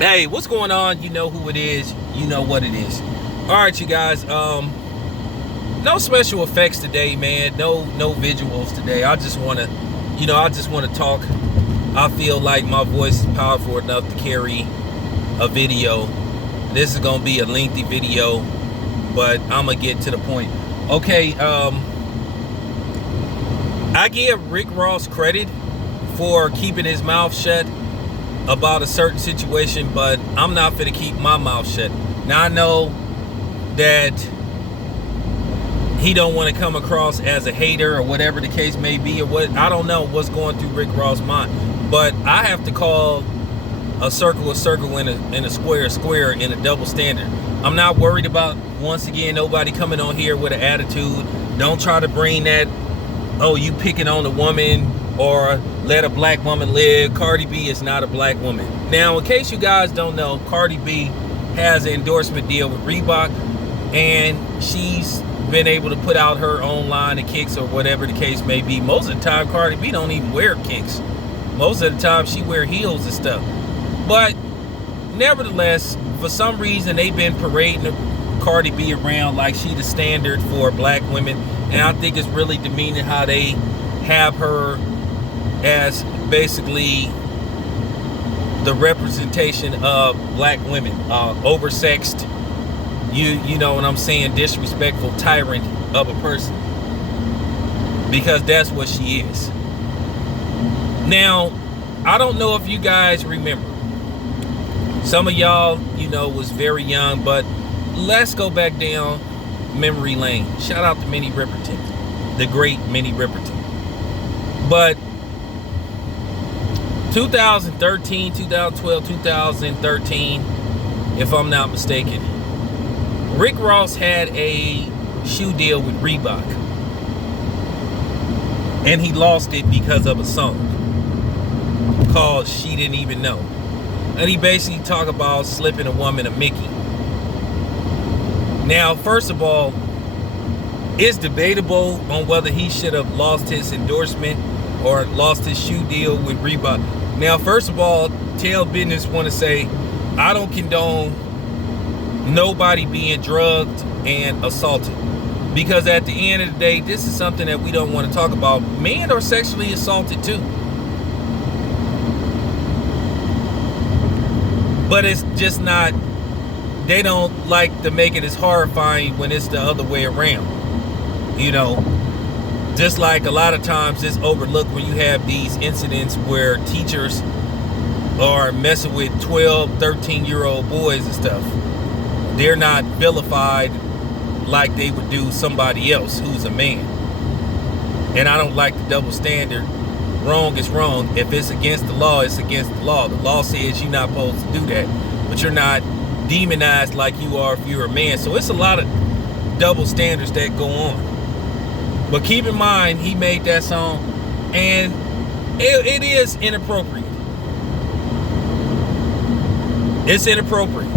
Hey, what's going on? You know who it is. You know what it is. All right, you guys. No special effects today, man. No visuals today. I just want to talk. I feel like my voice is powerful enough to carry a video. This is gonna be a lengthy video, but I'm gonna get to the point. Okay. I give Rick Ross credit for keeping his mouth shut about a certain situation, but I'm not gonna keep my mouth shut. Now I know that he don't want to come across as a hater or whatever the case may be, or what, I don't know what's going through Rick Ross' mind, but I have to call a circle and a square in a double standard. I'm not worried about, once again, nobody coming on here with an attitude. Don't try to bring that, oh, you picking on a woman or let a black woman live. Cardi B is not a black woman. Now, in case you guys don't know, Cardi B has an endorsement deal with Reebok, and she's been able to put out her own line of kicks or whatever the case may be. Most of the time, Cardi B don't even wear kicks. Most of the time, she wear heels and stuff. But nevertheless, for some reason, they've been parading Cardi B around like she the standard for black women, and I think it's really demeaning how they have her as basically the representation of black women, oversexed, you know what I'm saying, disrespectful tyrant of a person, because that's what she is. Now, I don't know if you guys remember. Some of y'all, was very young, but let's go back down memory lane. Shout out to Minnie Riperton, the great Minnie Riperton. But 2013, 2012, 2013, if I'm not mistaken, Rick Ross had a shoe deal with Reebok, and he lost it because of a song called She Didn't Even Know. And he basically talked about slipping a woman a Mickey. Now, first of all, it's debatable on whether he should have lost his endorsement or lost his shoe deal with Reebok. Now, first of all, tell business want to say, I don't condone nobody being drugged and assaulted, because at the end of the day, this is something that we don't want to talk about. Men are sexually assaulted too, but it's just not, they don't like to make it as horrifying when it's the other way around. Just like a lot of times it's overlooked when you have these incidents where teachers are messing with 12, 13-year-old boys and stuff. They're not vilified like they would do somebody else who's a man. And I don't like the double standard. Wrong is wrong. If it's against the law, it's against the law. The law says you're not supposed to do that, but you're not demonized like you are if you're a man. So it's a lot of double standards that go on. But keep in mind, he made that song, and it is inappropriate. It's inappropriate.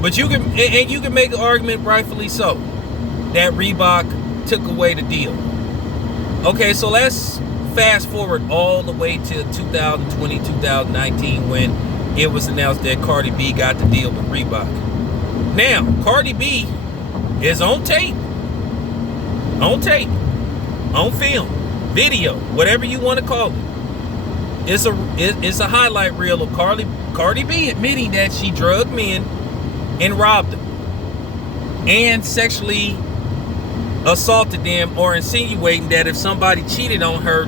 But you can make an argument, rightfully so, that Reebok took away the deal. Okay, so let's fast forward all the way to 2020, 2019, when it was announced that Cardi B got the deal with Reebok. Now, Cardi B is on tape, on film, video, whatever you want to call it. It's a highlight reel of Cardi B admitting that she drugged men and robbed them and sexually assaulted them, or insinuating that if somebody cheated on her,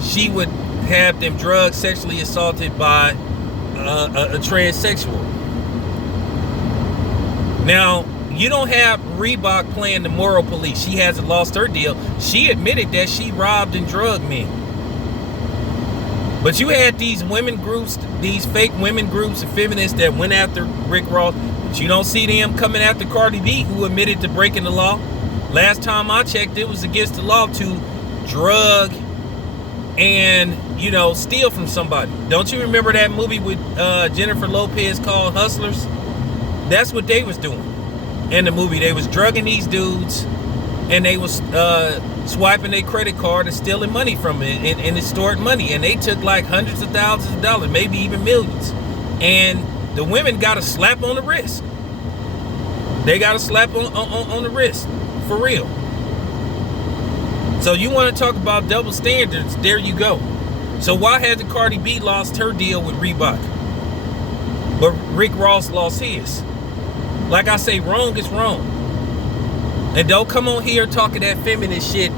she would have them drugged, sexually assaulted by a transsexual. Now, you don't have Reebok playing the moral police. She hasn't lost her deal. She admitted that she robbed and drugged men. But you had these women groups, these fake women groups and feminists that went after Rick Ross, but you don't see them coming after Cardi B, who admitted to breaking the law. Last time I checked, it was against the law to drug and, steal from somebody. Don't you remember that movie with Jennifer Lopez called Hustlers? That's what they was doing. In the movie, they was drugging these dudes, and they was swiping their credit card and stealing money from it and extorting money, and they took like hundreds of thousands of dollars, maybe even millions. and the women got a slap on the wrist. They got a slap on the wrist, for real. So you want to talk about double standards, there you go. So why hasn't Cardi B lost her deal with Reebok, but Rick Ross lost his? Like I say, wrong is wrong. And don't come on here talking that feminist shit.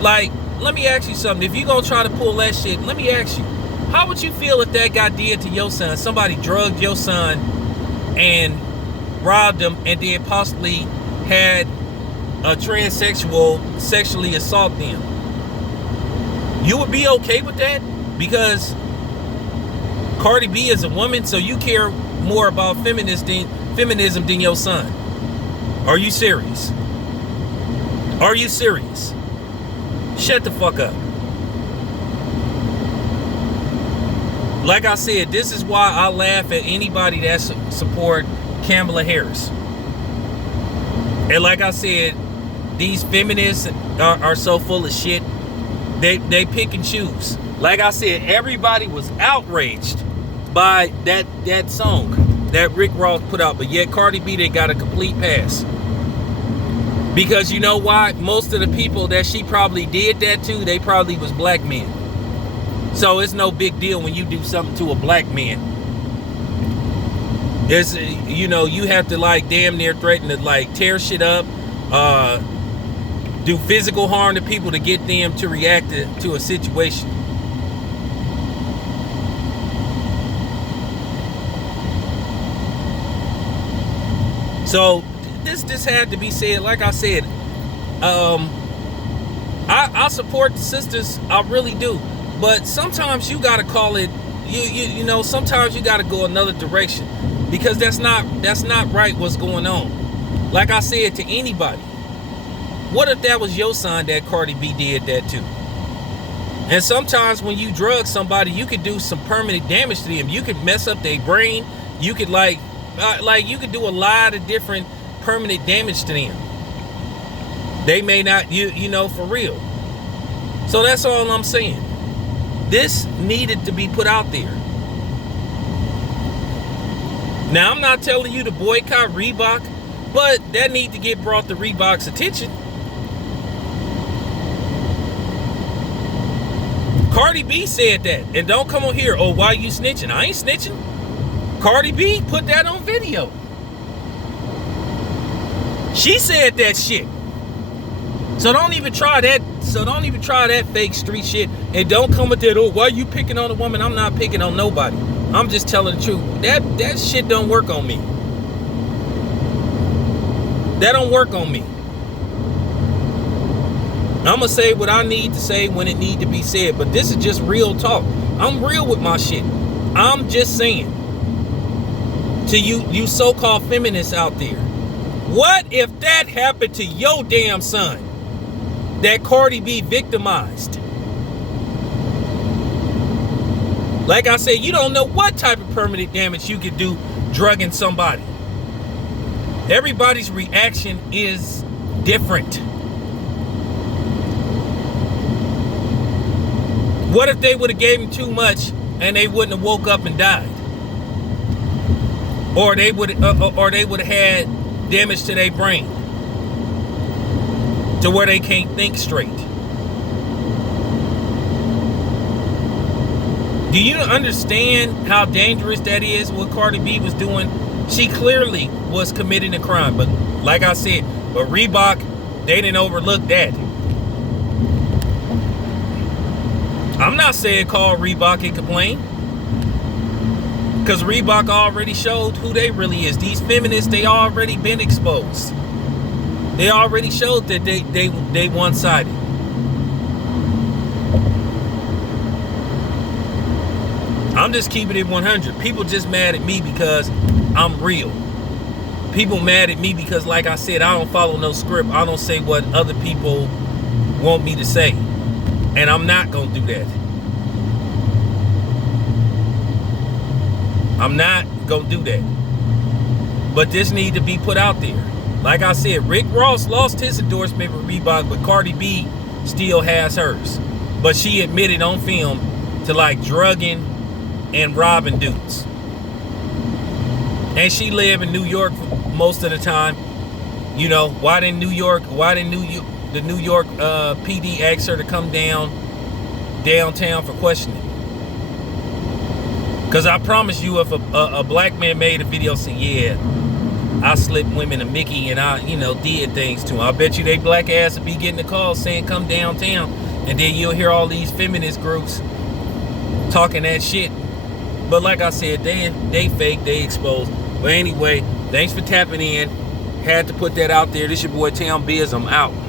Let me ask you something. If you gonna try to pull that shit, let me ask you, how would you feel if that got did to your son? Somebody drugged your son and robbed him, and then possibly had a transsexual sexually assault them. You would be okay with that? Because Cardi B is a woman, so you care more about feminism than your son. Are you serious? Are you serious? Shut the fuck up. Like I said, this is why I laugh at anybody that support Kamala Harris. And like I said, these feminists are so full of shit. They pick and choose. Like I said, everybody was outraged by that song that Rick Ross put out, but yet Cardi B, they got a complete pass. Because you know why? Most of the people that she probably did that to, they probably was black men. So it's no big deal when you do something to a black man. It's, you know, you have to like damn near threaten to like tear shit up, do physical harm to people to get them to react to a situation. So this had to be said. Like I said, I support the sisters, I really do. But sometimes you gotta call it, you know, sometimes you gotta go another direction, because that's not right what's going on. Like I said to anybody, what if that was your son that Cardi B did that to? And sometimes when you drug somebody, you could do some permanent damage to them. You could mess up their brain. You could like you could do a lot of different permanent damage to them. They may not, you know, for real. So that's all I'm saying. This needed to be put out there. Now, I'm not telling you to boycott Reebok, but that need to get brought to Reebok's attention. Cardi B said that. And don't come on here, oh, why you snitching? I ain't snitching. Cardi B put that on video. She said that shit. So don't even try that. So don't even try that fake street shit. And don't come with that, oh, why you picking on a woman? I'm not picking on nobody. I'm just telling the truth. That shit don't work on me. That don't work on me. I'm going to say what I need to say when it need to be said. But this is just real talk. I'm real with my shit. I'm just saying. To you so-called feminists out there. What if that happened to your damn son? That Cardi B victimized. Like I said, you don't know what type of permanent damage you could do drugging somebody. Everybody's reaction is different. What if they would have gave him too much and they wouldn't have woke up and died? Or they would have had damage to their brain, to where they can't think straight. Do you understand how dangerous that is, what Cardi B was doing? She clearly was committing a crime. But like I said, but Reebok, they didn't overlook that. I'm not saying call Reebok and complain, because Reebok already showed who they really is. These feminists, they already been exposed. They already showed that they one-sided. I'm just keeping it 100. People just mad at me because I'm real. People mad at me because, like I said, I don't follow no script. I don't say what other people want me to say. And I'm not going to do that. I'm not going to do that. But this need to be put out there. Like I said, Rick Ross lost his endorsement with Reebok, but Cardi B still has hers. But she admitted on film to like drugging and robbing dudes. and she live in New York for most of the time. You know, why didn't the New York PD ask her to come downtown for questioning? Because I promise you, if a black man made a video saying, yeah, I slipped women a Mickey and I, did things to them, I bet you they black ass would be getting a call saying come downtown. And then you'll hear all these feminist groups talking that shit. But like I said, they fake, they exposed. But anyway, thanks for tapping in. Had to put that out there. This your boy Town Biz. I'm out.